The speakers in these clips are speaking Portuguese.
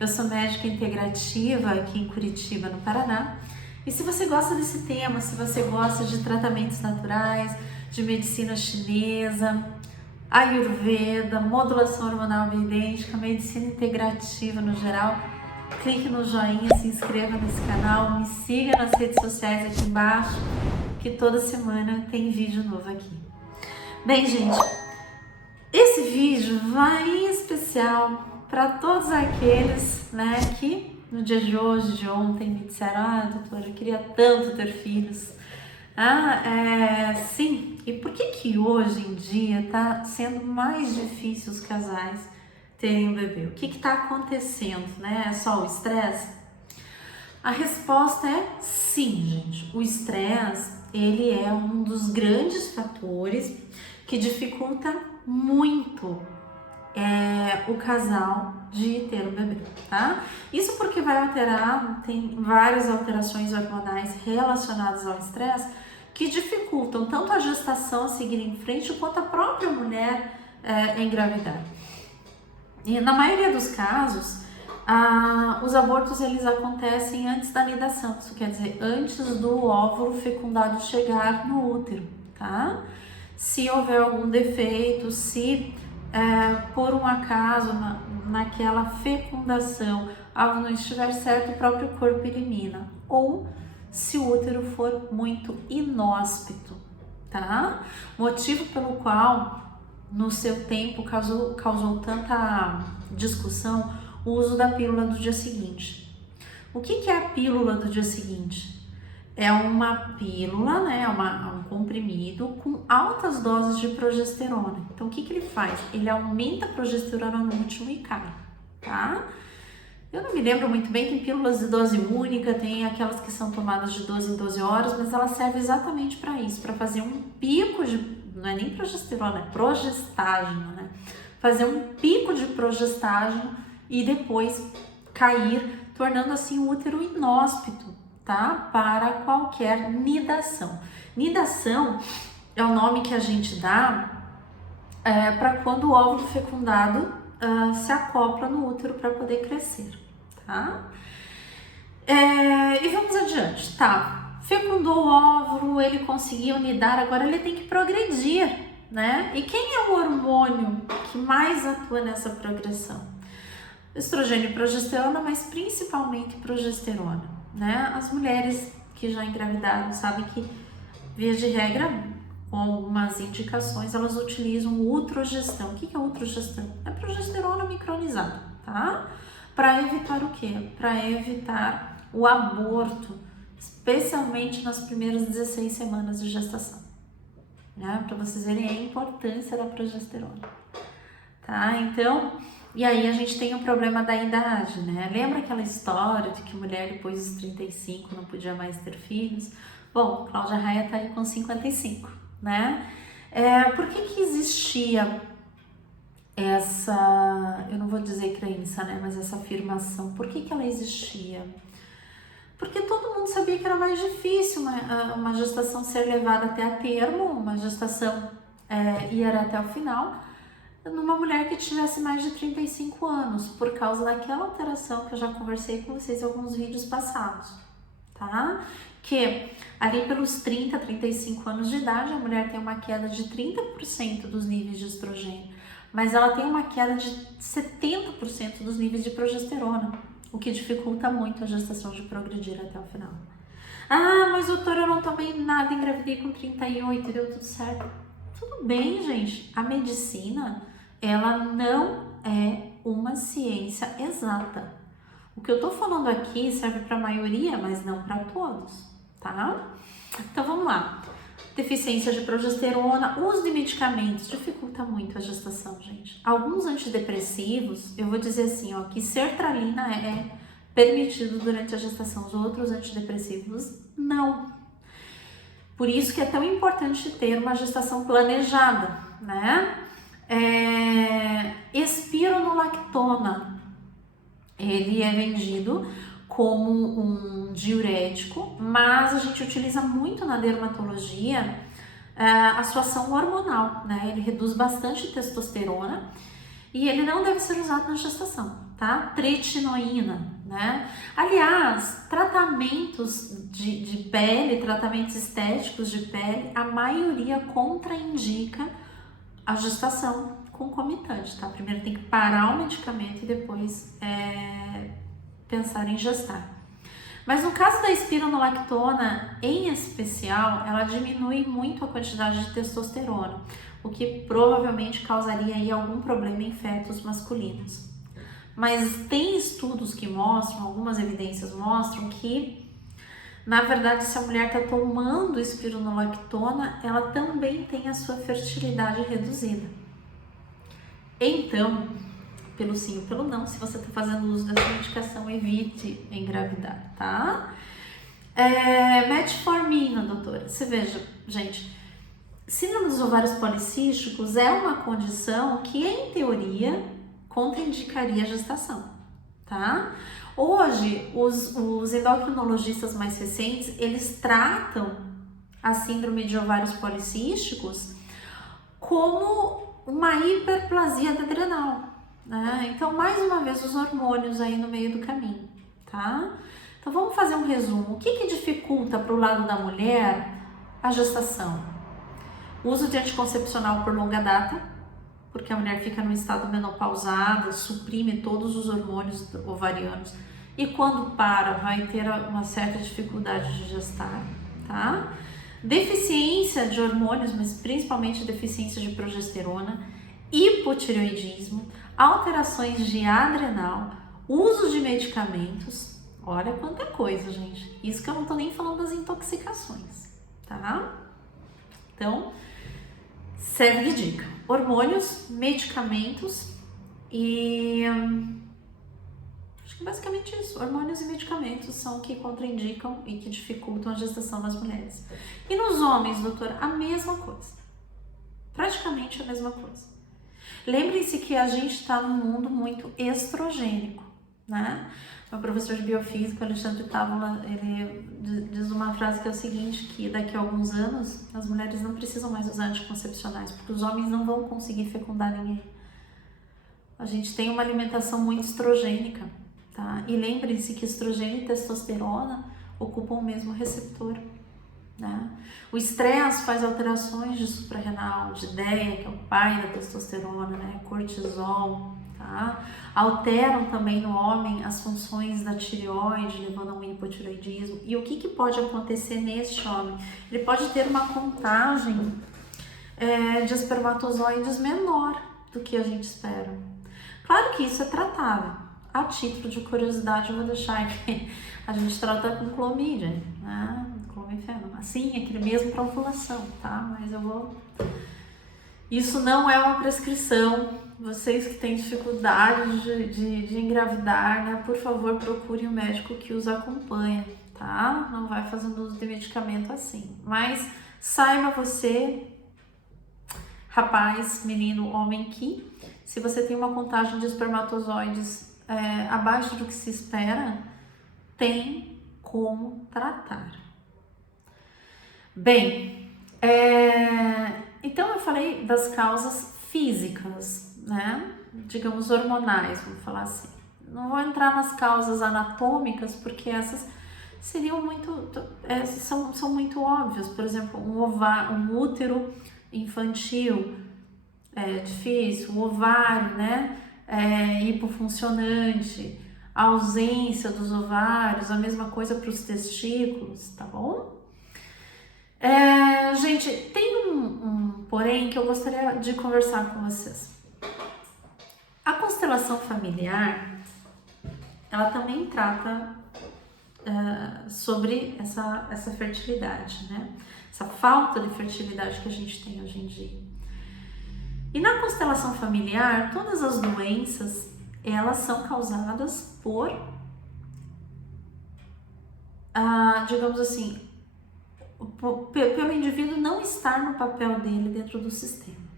Eu sou médica integrativa aqui em Curitiba, no Paraná. E se você gosta desse tema, se você gosta de tratamentos naturais, de medicina chinesa, Ayurveda, modulação hormonal bioidêntica, medicina integrativa no geral, clique no joinha, se inscreva nesse canal, me siga nas redes sociais aqui embaixo, que toda semana tem vídeo novo aqui. Bem, gente, esse vídeo vai em especial para todos aqueles, né, que no dia de hoje, de ontem, me disseram: doutora, eu queria tanto ter filhos. Sim, e por que hoje em dia está sendo mais difícil os casais terem um bebê? O que está acontecendo, né? É só o estresse? A resposta é sim, gente. O estresse, ele é um dos grandes fatores que dificulta muito o casal de ter um bebê, tá? Isso porque vai alterar, tem várias alterações hormonais relacionadas ao estresse que dificultam tanto a gestação a seguir em frente quanto a própria mulher engravidar. E na maioria dos casos, os abortos eles acontecem antes da nidação, isso quer dizer, antes do óvulo fecundado chegar no útero, tá? Se houver algum defeito, se por um acaso naquela fecundação algo não estiver certo, o próprio corpo elimina, ou se o útero for muito inóspito, tá? Motivo pelo qual no seu tempo causou tanta discussão o uso da pílula do dia seguinte. O que é a pílula do dia seguinte? É uma pílula, né, um comprimido com altas doses de progesterona. Então, o que ele faz? Ele aumenta a progesterona no útero e cai, tá? Eu não me lembro muito bem, tem pílulas de dose única, tem aquelas que são tomadas de 12 em 12 horas, mas ela serve exatamente para isso, para fazer um pico de, não é nem progesterona, é progestágeno, né? Fazer um pico de progestágeno e depois cair, tornando assim o útero inóspito, tá? Para qualquer nidação. Nidação é o nome que a gente dá para quando o óvulo fecundado se acopla no útero para poder crescer, tá? E vamos adiante, tá? Fecundou o óvulo, ele conseguiu nidar, agora ele tem que progredir, né? E quem é o hormônio que mais atua nessa progressão? Estrogênio e progesterona, mas principalmente progesterona, né? As mulheres que já engravidaram sabem que, via de regra, com algumas indicações, elas utilizam o Utrogestão. O que é Utrogestão? É progesterona micronizada, tá? Para evitar o quê? Para evitar o aborto, especialmente nas primeiras 16 semanas de gestação, né? Para vocês verem a importância da progesterona, tá? Então, e aí a gente tem o problema da idade, né? Lembra aquela história de que mulher depois dos 35 não podia mais ter filhos? Bom, Cláudia Raia tá aí com 55, né? Por que existia essa, eu não vou dizer crença, né? Mas essa afirmação, por que ela existia? Porque todo mundo sabia que era mais difícil uma gestação ser levada até a termo, uma gestação ir até o final, numa mulher que tivesse mais de 35 anos, por causa daquela alteração que eu já conversei com vocês em alguns vídeos passados, tá? Que ali pelos 30, 35 anos de idade, a mulher tem uma queda de 30% dos níveis de estrogênio, mas ela tem uma queda de 70% dos níveis de progesterona, o que dificulta muito a gestação de progredir até o final. Mas doutora, eu não tomei nada, engravidei com 38 e deu tudo certo. Tudo bem, gente, a medicina, ela não é uma ciência exata. O que eu tô falando aqui serve para a maioria, mas não para todos, tá? Então vamos lá. Deficiência de progesterona, uso de medicamentos dificulta muito a gestação, gente. Alguns antidepressivos, eu vou dizer assim, ó, que sertralina é permitido durante a gestação, os outros antidepressivos não. Por isso que é tão importante ter uma gestação planejada, né? Espironolactona, ele é vendido como um diurético, mas a gente utiliza muito na dermatologia a sua ação hormonal, né? Ele reduz bastante testosterona e ele não deve ser usado na gestação, tá? Tretinoína, né? Aliás, tratamentos de pele, tratamentos estéticos de pele, a maioria contraindica a gestação concomitante, tá? Primeiro tem que parar o medicamento e depois pensar em gestar. Mas no caso da espironolactona, em especial, ela diminui muito a quantidade de testosterona, o que provavelmente causaria aí algum problema em fetos masculinos. Mas tem estudos que mostram, algumas evidências mostram que, na verdade, se a mulher está tomando espironolactona, ela também tem a sua fertilidade reduzida. Então, pelo sim ou pelo não, se você está fazendo uso dessa medicação, evite engravidar, tá? Metformina, doutora. Você veja, gente, síndrome dos ovários policísticos é uma condição que, em teoria, contraindicaria a gestação, tá? Hoje, os endocrinologistas mais recentes, eles tratam a síndrome de ovários policísticos como uma hiperplasia adrenal, né? Então, mais uma vez, os hormônios aí no meio do caminho, tá? Então, vamos fazer um resumo. O que dificulta para o lado da mulher a gestação? O uso de anticoncepcional por longa data, porque a mulher fica no estado menopausada, suprime todos os hormônios ovarianos e quando para, vai ter uma certa dificuldade de gestar, tá? Deficiência de hormônios, mas principalmente deficiência de progesterona, hipotireoidismo, alterações de adrenal, uso de medicamentos, olha quanta coisa, gente. Isso que eu não tô nem falando das intoxicações, tá? Então, serve de dica. Hormônios, medicamentos e... acho que basicamente isso. Hormônios e medicamentos são que contraindicam e que dificultam a gestação nas mulheres. E nos homens, doutora, a mesma coisa. Praticamente a mesma coisa. Lembrem-se que a gente está num mundo muito estrogênico, né? O professor de biofísica, Alexandre Távola, ele diz uma frase que é o seguinte, que daqui a alguns anos as mulheres não precisam mais usar anticoncepcionais, porque os homens não vão conseguir fecundar ninguém. A gente tem uma alimentação muito estrogênica, tá? E lembrem-se que estrogênio e testosterona ocupam o mesmo receptor, né? O estresse faz alterações de suprarrenal, de DEA, que é o pai da testosterona, né? Cortisol, tá? Alteram também no homem as funções da tireoide, levando a um hipotireoidismo. E o que pode acontecer neste homem? Ele pode ter uma contagem de espermatozoides menor do que a gente espera. Claro que isso é tratável. A título de curiosidade, eu vou deixar que a gente trata com clomídia, né? Clomifeno. Assim, aquele mesmo para ovulação, tá? Mas eu vou... Isso não é uma prescrição. Vocês que têm dificuldade de engravidar, né? Por favor, procure um médico que os acompanha, tá? Não vai fazendo uso de medicamento assim. Mas saiba você, rapaz, menino, homem, que se você tem uma contagem de espermatozoides abaixo do que se espera, tem como tratar. Bem, então eu falei das causas físicas, né? Digamos hormonais, vamos falar assim. Não vou entrar nas causas anatômicas, porque essas seriam muito, são muito óbvias. Por exemplo, um útero infantil é difícil, um ovário, né? Hipofuncionante, a ausência dos ovários, a mesma coisa para os testículos, tá bom? Gente, tem um porém que eu gostaria de conversar com vocês. A constelação familiar, ela também trata sobre essa fertilidade, né? Essa falta de fertilidade que a gente tem hoje em dia. E na constelação familiar, todas as doenças, elas são causadas por, digamos assim, pelo indivíduo não estar no papel dele dentro do sistema,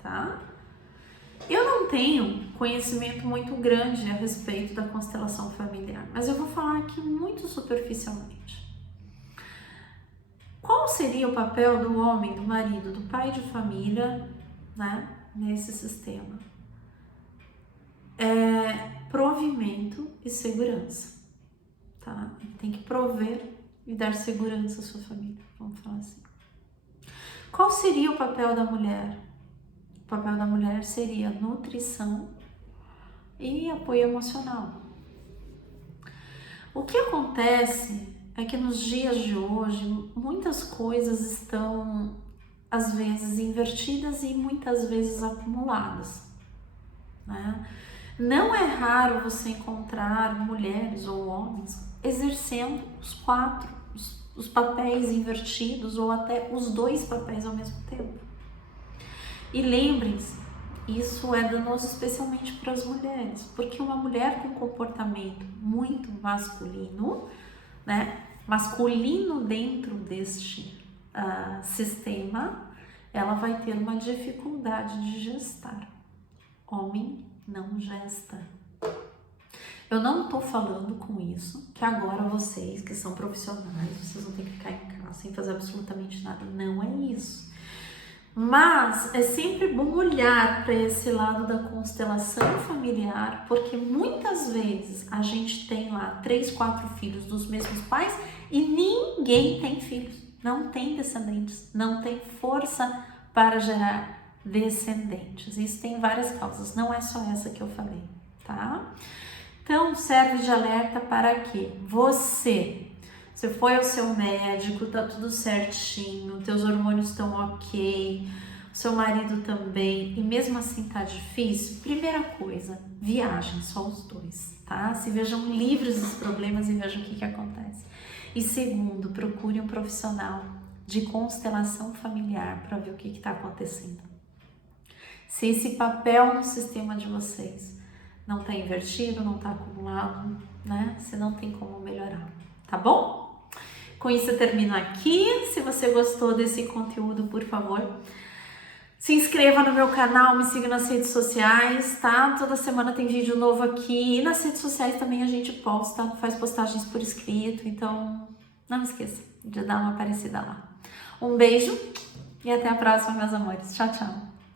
tá? Eu não tenho conhecimento muito grande a respeito da constelação familiar, mas eu vou falar aqui muito superficialmente. Qual seria o papel do homem, do marido, do pai de família, né, nesse sistema? provimento e segurança, tá? Ele tem que prover e dar segurança à sua família, vamos falar assim. Qual seria o papel da mulher? O papel da mulher seria nutrição e apoio emocional. O que acontece é que nos dias de hoje muitas coisas estão às vezes invertidas e muitas vezes acumuladas, né? Não é raro você encontrar mulheres ou homens exercendo os papéis invertidos ou até os dois papéis ao mesmo tempo. E lembrem-se, isso é danoso especialmente para as mulheres, porque uma mulher com comportamento muito masculino, né, masculino dentro deste sistema, ela vai ter uma dificuldade de gestar. Homem não gesta. Eu não tô falando com isso que agora vocês que são profissionais, vocês vão ter que ficar em casa sem fazer absolutamente nada. Não é isso. Mas é sempre bom olhar para esse lado da constelação familiar, porque muitas vezes a gente tem lá 3, 4 filhos dos mesmos pais e ninguém tem filhos, não tem descendentes, não tem força para gerar descendentes. Isso tem várias causas, não é só essa que eu falei, tá? Então serve de alerta para que você foi ao seu médico, tá tudo certinho, teus hormônios estão ok, o seu marido também, e mesmo assim tá difícil, primeira coisa, viagem, só os dois, tá? Se vejam livres dos problemas e vejam o que acontece. E segundo, procure um profissional de constelação familiar para ver o que está acontecendo. Se esse papel no sistema de vocês não está invertido, não está acumulado, né? Você não tem como melhorar, tá bom? Com isso eu termino aqui. Se você gostou desse conteúdo, por favor, se inscreva no meu canal, me siga nas redes sociais, tá? Toda semana tem vídeo novo aqui. E nas redes sociais também a gente posta, faz postagens por escrito. Então, não esqueça de dar uma aparecida lá. Um beijo e até a próxima, meus amores. Tchau, tchau.